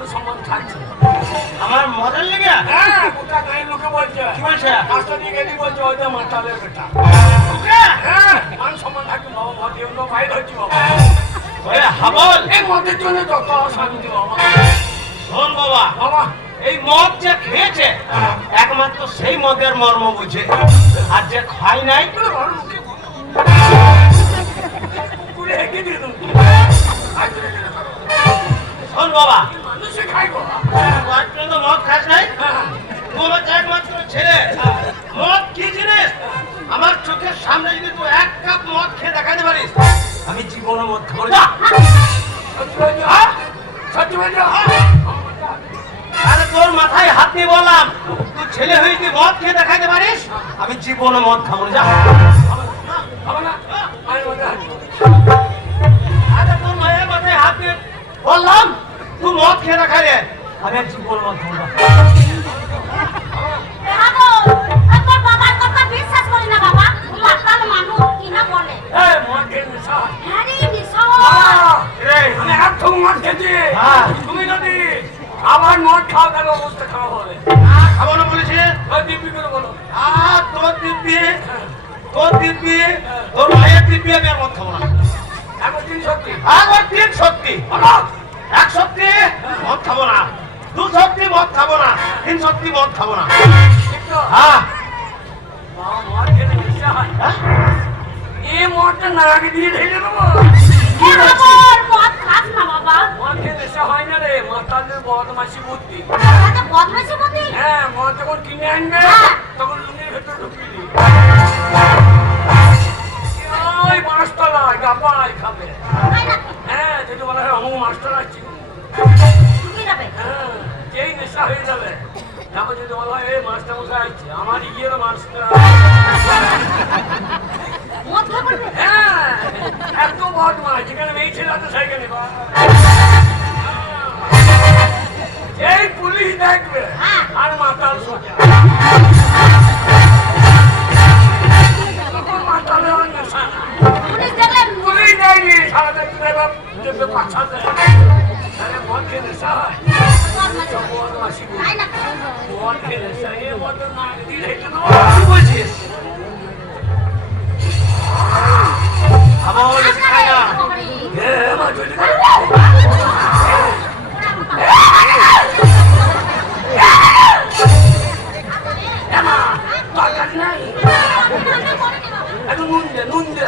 মান সম্মান থাকছে আমার মজার লেগে? হ্যাঁ, গোটা গায়ের লোকে বলছে। কি বলছে? রাস্তা দিয়ে গেলি বলছে ওই যে মাতালের বেটা। ওকে? হ্যাঁ, মান সম্মান থাকছে বাবা, মদে অন্য বাইর হচ্ছে বাবা। ওরে হাবল, এই মদের জন্য যত অশান্তি বাবা। শোন বাবা, বাবা এই মদ যে খেয়েছে একমাত্র সেই মদের মর্ম বুঝে, আর যে খাই নাই পুরে হেঁকে দিয়ে দেবো। শোন বাবা, মানুষে খাই বাবা। আজ পর্যন্ত মদ খাস নাই, হ্যাঁ, তুই আমার একমাত্র ছেলে। মদ কি জিনিস আমার চোখের সামনে যদি তুই এক কাপ মদ খেয়ে দেখাতে পারিস, আমি জীবনে মদ খাবো না। সত্যি বলছো? সত্যি বলছো? আরে তোর মাথায় হাত দিয়ে বললাম, তুই ছেলে হয়ে যদি মদ খেয়ে দেখাতে পারিস, আমি জীবনে মদ খাবো না। খাবো না? আমি মদে হাঁটি। আরে তোর মায়ের মাথায় হাত দিয়ে বললাম, তুই মদ খেয়ে দেখা রে, আমি আর জীবনে মদ খাবো না। এই মদ খেয়ে নেশা হয়। রে, আমি এক ঠোক মদ খেয়েছি। হ্যাঁ। তুমি যদি আবার মদ খাও তাহলে অবস্থা খারাপ হবে। খাবো না বলেছে? ওই দিব্যি করে বলো। তোর দিব্যি, তোর মায়ের দিব্যি, আমি আর মদ খাবো না। এখন দিন সত্যি। একবার তিন সত্যি, বলো। এক সত্যি মদ খাবো না, দু সত্যি মদ খাবো না, তিন সত্যি মদ খাবো না। ঠিক তো? হ্যাঁ, বাবা, মদ খেলে নেশা হয়। হ্যাঁ? এই মদটা নাকে দিয়ে ঢেলে দেবো। মদ খেয়ে নেশা হয় না রে, মাতালের বদমাশি বুদ্ধি। হ্যাঁ, মদ যখন কিনে আনবে তখন লুঙ্গির ভেতর ঢুকিয়ে দিই। ওই মাছতলায় গাপাই খাবে। হ্যাঁ, যদি বলা হয় অমুক মাছতলা আছে। হ্যাঁ, যেই নেশা হয়ে যাবে তারপর যদি বলা হয় এই মাছটা মশাই আছে আমার ইয়ের মাছটা। হ্যাঁ, এত বদমাশ যেখানে মেয়ে ছেলে আছে সেখানে এই পুলিশ দেখবে আর মাতাল সোজা। তখন মাতালের আর নেশা না। পুলিশ দেয়নি, সারাদিন দেখবে পাছা দেয়। তাহলে মদ খেয়ে নেশা হয়। বদমাশি করে। মদ খেয়ে নেশা, এ মদ না দিয়ে রেখে দেবো। কি বলছিস? খাবো বলেছে, খাই না। এ মা চলে গেল। এমা, তরকারি নাই। একটু নুন দে, নুন দে।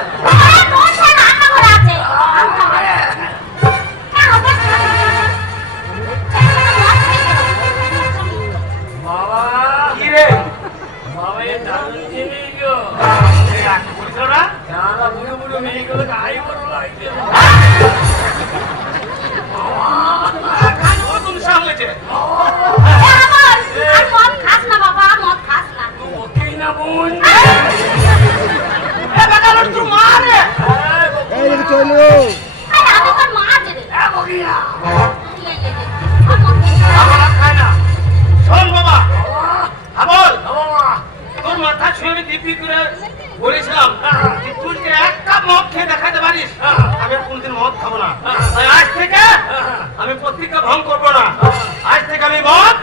বাবা, কি রে? বাবা এ দারুণ জিনিস গো। এই আজকে বলিস না? যারা বুড়ো বুড়ো মেয়েগুলোকে আই বড় লাগছে। ও তুমি সামলেছে। ওকেই না বোন। এ বাগানোর তোর মা রে। বকিয়া। আমার আর খায় না। শোন বাবা, বাবা, হাবল, বাবা, তোর মাথা ছুঁয়ে আমি দিব্যি করে বলেছিলাম যে তুই যে এক কাপ মদ খেয়ে দেখাতে পারিস, আমি আর কোনদিন মদ খাবো না। তাই আজ থেকে আমি প্রতিজ্ঞা ভঙ্গ করবো না। আজ থেকে আমি মদ